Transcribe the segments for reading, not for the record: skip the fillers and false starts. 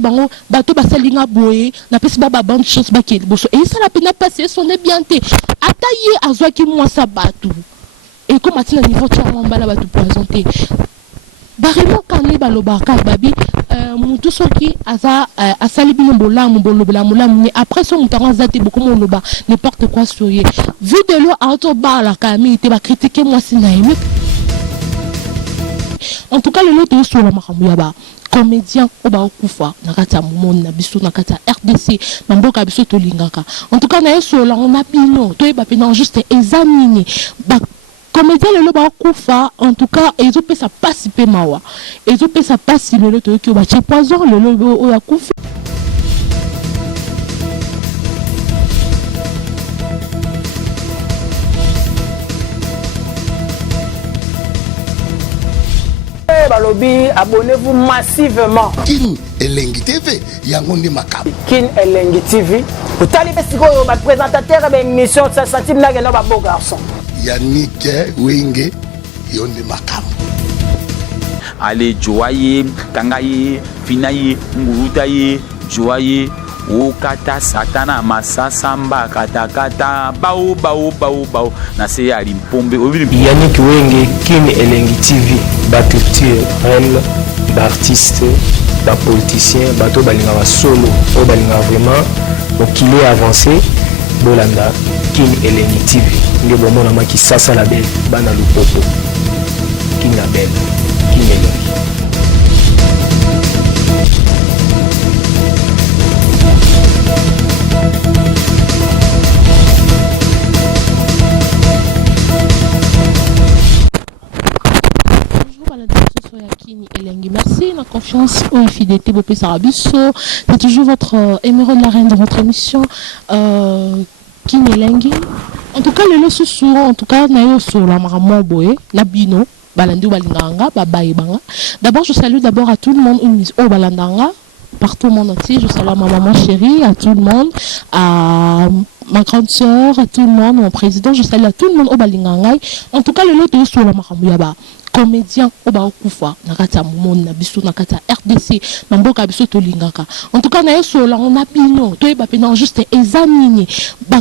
bango bato basalinga boye na pesi ba bande chose bakeli boso et ça la peine passer son bien té ataye azwaki moi sa bato et comme atina niveau tu mbala bato poisonté baremo kané balobaka babi mutu soki aza asali bino bolamu bolobela molamu ni après son mutango zate beaucoup moloba n'importe quoi sur ye vu de l'eau auto bala kami te ba critiquer moi sinaime en tout cas le lot sur la makambu yaba comédien oba okufa nakata monde na biso nakata RDC mamboka biso to lingaka en tout cas na yeso la on a bino to eba pena juste examiner ba comédien le loba okufa en tout cas ezo pesa pasi pe mawa ezo pesa pasi le lot to ki oba che poison le lobo o akufa Balobi, abonnez-vous massivement. Kin Elengi TV, Yangondi Makam. Kin Elengi TV. Vous allez voir le présentateur de l'émission, ça s'attire là, il y a un beau garçon. Yannick Wenge, Yondi Makam. Allez, joye, kangaye, finaye, ngurutaye, joye. Okata satana masasamba katakata bao na se ya limpombe Yannick Wenge Kin Elengi TV culture réel d'artiste de politicien bato balinga wa solo o balinga vraiment qu'il est avancé bolanda Kin Elengi TV nge bomona maki sasa la belle bana lupopo Kin la belle Kin Elengi. Merci, la confiance et fidélité, Bopé Sarabiso. C'est toujours votre émeraude la reine de votre émission, Kin Elengi. En tout cas, le lot sous en tout cas, nayo sur la maramo boé, la bino, balandi balinganga, babaye banga. D'abord, je salue d'abord à tout le monde, au balandanga, partout au monde entier. Je salue à ma maman chérie, à tout le monde, à ma grande sœur, à tout le monde, mon président. Je salue à tout le monde au balinganga. En tout cas, le lot sur la maramo yaba. Comédien oba okufa nakata monde na biso nakata RDC mamboka biso to lingaka en tout cas na yeso la on a bino to eba pena juste examiner ba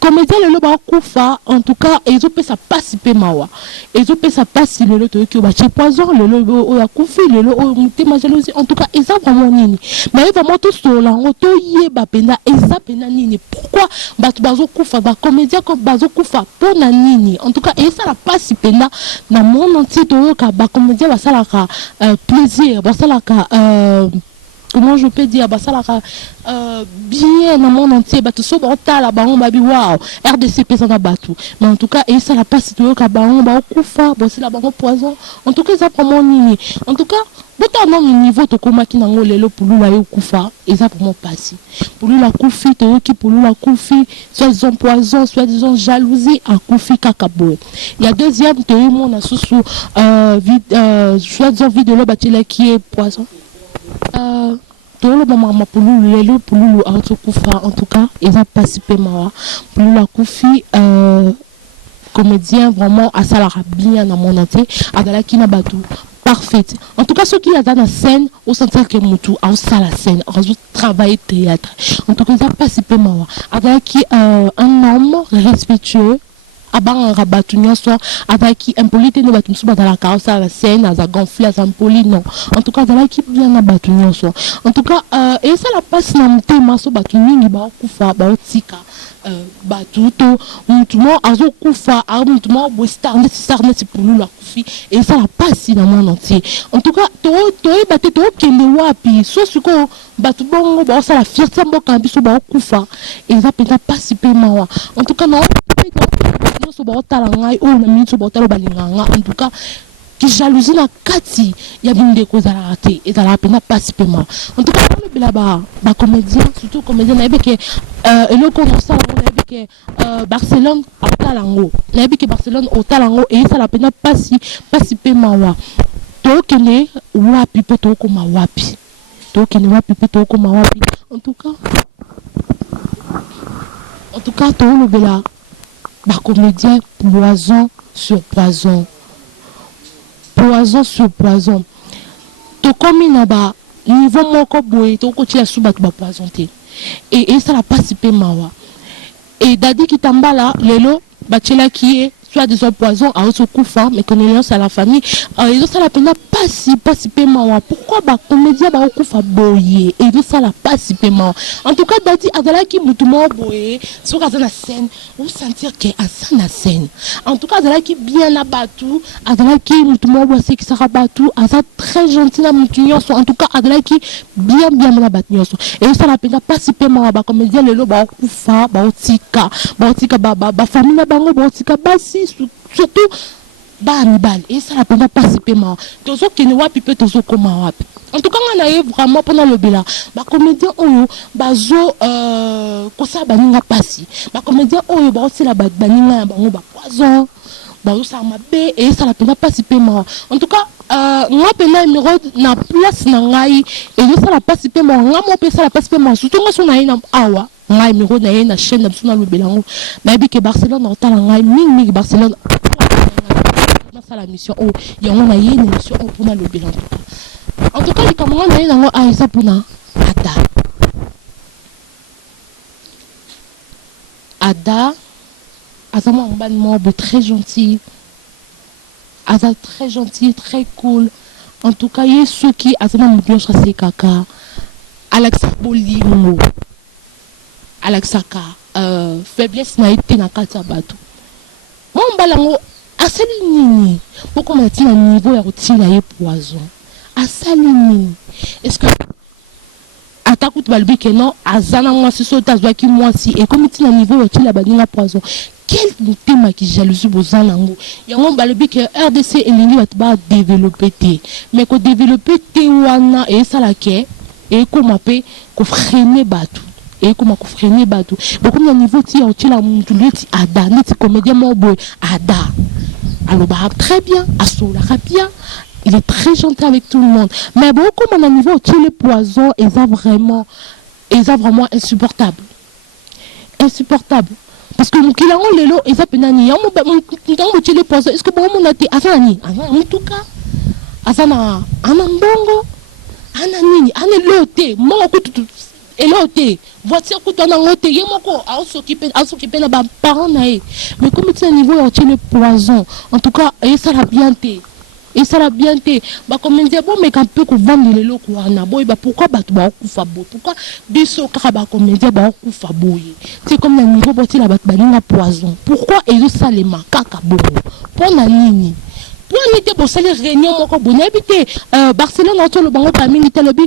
comédien le loba okufa en tout cas ezo pesa pasi pe mawa ezo pesa pasi le loto ki oba che poison le lobo o akufi le lo o mutema jalousie en tout cas eza vraiment nini mais vraiment tout sur la on to yeba pena eza pena nini pourquoi batu bazo kufa ba comédien comme bazo kufa pona nini en tout cas et ça la pasi pena na monde entier to ka ba comédien ba salaka plaisir ba salaka comment je peux dire bah ça là bien dans le monde entier bah tout ça bah la baron babi wow RDC pesa na batu mais en tout cas et ça la passe tout ka baron ba kufa bah c'est la baron poison en tout cas ça vraiment nini en tout cas bota non niveau to koma ki nango lelo pulu la yo kufa et ça vraiment passé pulu la kufi to ki pulu la kufi soit disant poison soit disant jalousie à kufi kakabo il y a deuxième to mon na susu soit disant vie de l'obati qui est poison tolo mama pulu lelo pulu auto kufa en tout cas ils ont participé mawa pulu la kufi comédien vraiment à ça la bien dans mon entier adala qui na batu parfaite en tout cas ceux qui a dans la scène au sentir que mutu en ça la scène en travail théâtre en tout cas ils ont participé mawa adala qui un homme respectueux abang rabatu nyonso ataki impolite ne batu msuba dans la carrosse à la scène à gonfler à impoli non en tout cas dans qui bien na batu nyonso en tout cas et ça la passe na mtema so batu mingi ba kufa ba otika batu to mutumo azo kufa a mutumo bo star ne pour la kufi et ça la passe dans mon entier en tout cas to batu to kende wapi so suko batu bongo ba ça la fierté mboka biso ba kufa et ça peut pas participer mawa en tout cas non so ba talangai o na minso ba talo balinganga en tout cas qui jalousie na kati ya binde ko za raté et ça la peine participer ma en tout cas le bilaba ba comédien surtout comédien na beke et le commençant na beke Barcelone au talango na beke Barcelone au talango et ça la peine participer ma wa to kene wapi poto ko ma wapi to kene wapi poto ko ma wapi en tout cas to le bela bah comédien poison sur poison to comme na ba niveau moko boye to ko tia suba to ba poisonté et ça la participer mawa et dadi kitambala lelo bachela qui est soit des poisons à autre coup mais connaissance à la famille et ça la peine participer mawa pourquoi ba comédien ba kufa boye et ça la participer mawa en tout cas dadi azala ki mutumo boye so ka na scène ou sentir que asa na scène en tout cas azala ki bien na batu azala ki mutumo boye c'est qui sera batu asa très gentil na mutunyo en tout cas azala ki bien na batu et ça la peine participer mawa ba comédien lelo ba kufa ba otika ba famille na bango ba otika basi surtout bal et ça la peine participer ma tozo kene wapi pe tozo koma wapi en tout cas on a vraiment pendant le bela ba comédien oyo bazo ko sa baninga pasi ba comédien oyo ba aussi la baninga bango ba poison ba ça ma bé et ça la peine participer ma en tout cas moi pena numéro na place na ngai et ça la participer ma nga mo pe ça la participer ma surtout nga so na ina awa ngai numéro na na chaîne na suna le belango mais bi ke Barcelone en temps ngai mingi Barcelone ça la mission oh il y a une mission pour le bilan en tout cas les camarades na yango a ça pour na Ada azama un membre très gentil Ada très gentil très cool en tout cas il y a ceux qui azama mudio chasser kaka Alexa Bolingo Alexaka faiblesse na été na kata bato mon balango asali nini pourquoi on a un niveau ya rotila ye poison asali nini est-ce que attaque balbi que non azana moi si sota zwaki moi si et comme tina niveau ya rotila baninga poison quel thème qui jalousie bozanango yango balbi que RDC elingi ba développer té mais ko développer té wana et ça la ke et comment pe ko freiner bato et comment freiner bateau beaucoup de niveau ti la mutuleti ada neti comédien mobo ada alors bah très bien asola bien il est très gentil avec tout le monde mais beaucoup mon niveau ti les poisons ils sont vraiment insupportable parce que mukila on lelo ils a penani ya mo ti les poisons est-ce que bon mon ati azani en tout cas azana anambongo ananini anelote mo ko tout et là voiture que dans l'autre il y a moko à s'occuper là bas parents naé mais comme c'est un niveau on tient le poison en tout cas et ça la bien té bah comme on dit bon mais quand peu qu'on vend les locaux na boy bah pourquoi bah tu vas kufa boy pourquoi biso kaba comme on dit bah kufa boy c'est comme le niveau bah tu la bah na poison pourquoi et ça les macaques bon pour la ligne on était pour les réunions moko bon habité Barcelone entre le bango tamini telobi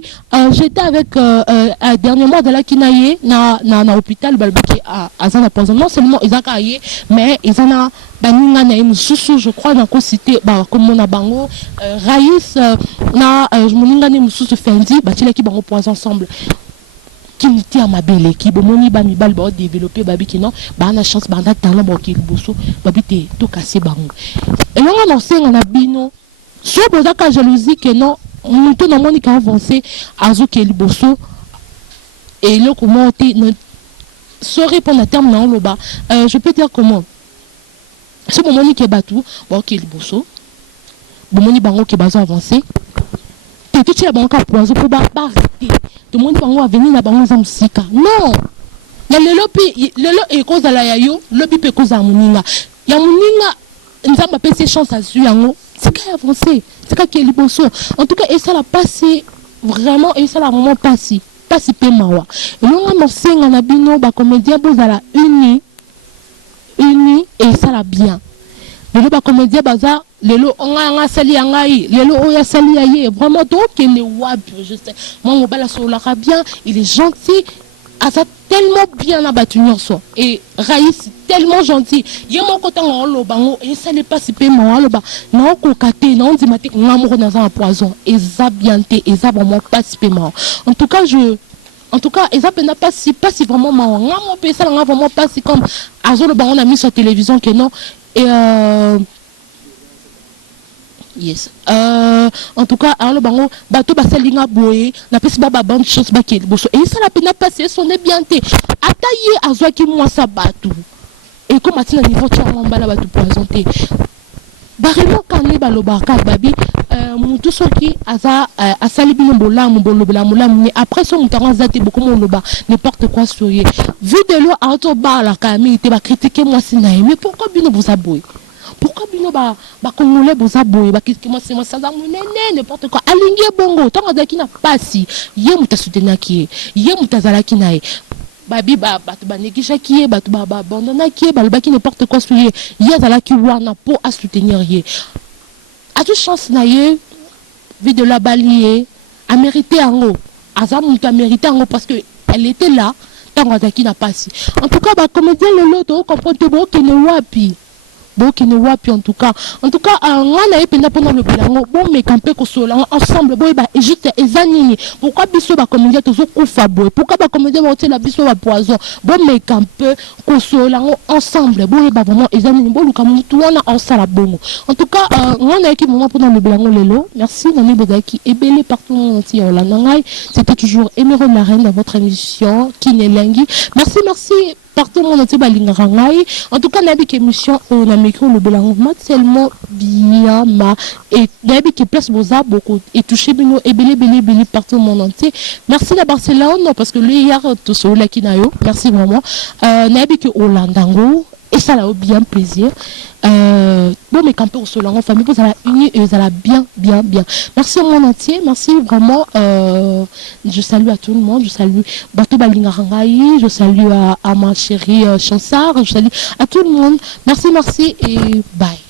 j'étais avec dernièrement de la kinaye na hôpital balbiki à zana poison non seulement ils akaye mais ils en a baninga na mususu je crois na ko cité ba comme on a bango Raïs na je moninga ni mususu fendi ba tila ki bango poison ensemble qui m'était à ma belle qui bomoni ba mi bal ba développer babi qui non ba na chance ba na talent ba ki boso babi te to casser bango et là on enseigne na bino so boza ka jalousie que non muto na moni ka avancer azo ke liboso et le comment te saurait pour la terme na loba je peux dire comment ce moment ni ke batu ba ke liboso bomoni bango ke bazo avancer te tu la bango ka poison pour ba arrêter tout le monde va venir na bango za musika non na lelo e cause la yayo lobi pe cause amuninga ya muninga nzamba pe ses chances à su yango c'est qu'à avancer c'est qu'à qui liboso en tout cas et ça l'a passé vraiment et ça l'a vraiment passé pe mawa et longa mosenga na bino ba comédien bozala uni et ça l'a bien lelo ba comédien baza lelo nga sali ngai lelo oya sali yaye vraiment donc il est wapi je sais moi mon bala sola bien il est gentil asa tellement bien abattu nyonso et Raïs tellement gentil yemo ko tanga lo bango et ça n'est pas si pe mo lo ba na ko kate na on dit matik ngamour dans un poison et ça bien té et ça vraiment pas si pe mo en tout cas et ça n'a pas si vraiment mo ngamo pe ça nga vraiment pas si comme azo le bango on a mis sur télévision que non et yes en tout cas alors bango bato basalinga boye na pesi ba bonne chose ba ke boso et ça la peine passer son bien té ataye azwa ki moi sa bato et comme atina niveau tia mbala bato présenter barimo kane balobaka babi mutu soki aza asali bino bolamu bolobela molamu après so mutango azate beaucoup moloba n'importe quoi sur ye vu de l'eau auto bar la kami te ba critiquer moi sinaye mais pourquoi bino vous aboye pourquoi bino ba congolais vous aboye ba critiquer moi c'est moi ça n'importe quoi alingi bongo tango azaki na pasi ye mutasutena ki ye mutazala kinaye babi batu banégisha ki ye batu abandonna ki ye balobaki n'importe quoi sur ye ye azala ki wana pour à soutenir ye a toute chance na ye vie de la balier a mérité en haut azam a mérité en haut parce que elle était là tant azaki na pasi en tout cas ba comédien lelo to comprendre bo ke ne wapi en tout cas ngana ependa pendant le bilango bon mais camper ko sola ensemble boy ba Égypte ezanini pourquoi biso ba comédien tozo kufa boy pourquoi ba comédien ba otela biso ba poison bon mais camper ko sola ensemble boy ba vraiment ezanini bo luka mutu wana ensala bongo en tout cas ngana eki moment pendant le bilango lelo merci nami bodaki ebele partout entier Olanda ngai c'était toujours Émeraude la reine dans votre émission Kinelengi merci partout mon entier balinga ngai en tout cas nabi ki émission on a micro le bilango tellement bien et nabi ki place boza beaucoup et toucher bino ebele partout mon entier merci la Barcelone parce que le hier tout cela qui nayo merci vraiment nabi ki Olandango et ça l'a bien plaisir bon mais camper au sol en famille vous allez unis et vous allez bien merci au monde entier merci vraiment je salue à tout le monde je salue Bato Balinga Rangaï je salue à ma chérie Chansard je salue à tout le monde merci et bye.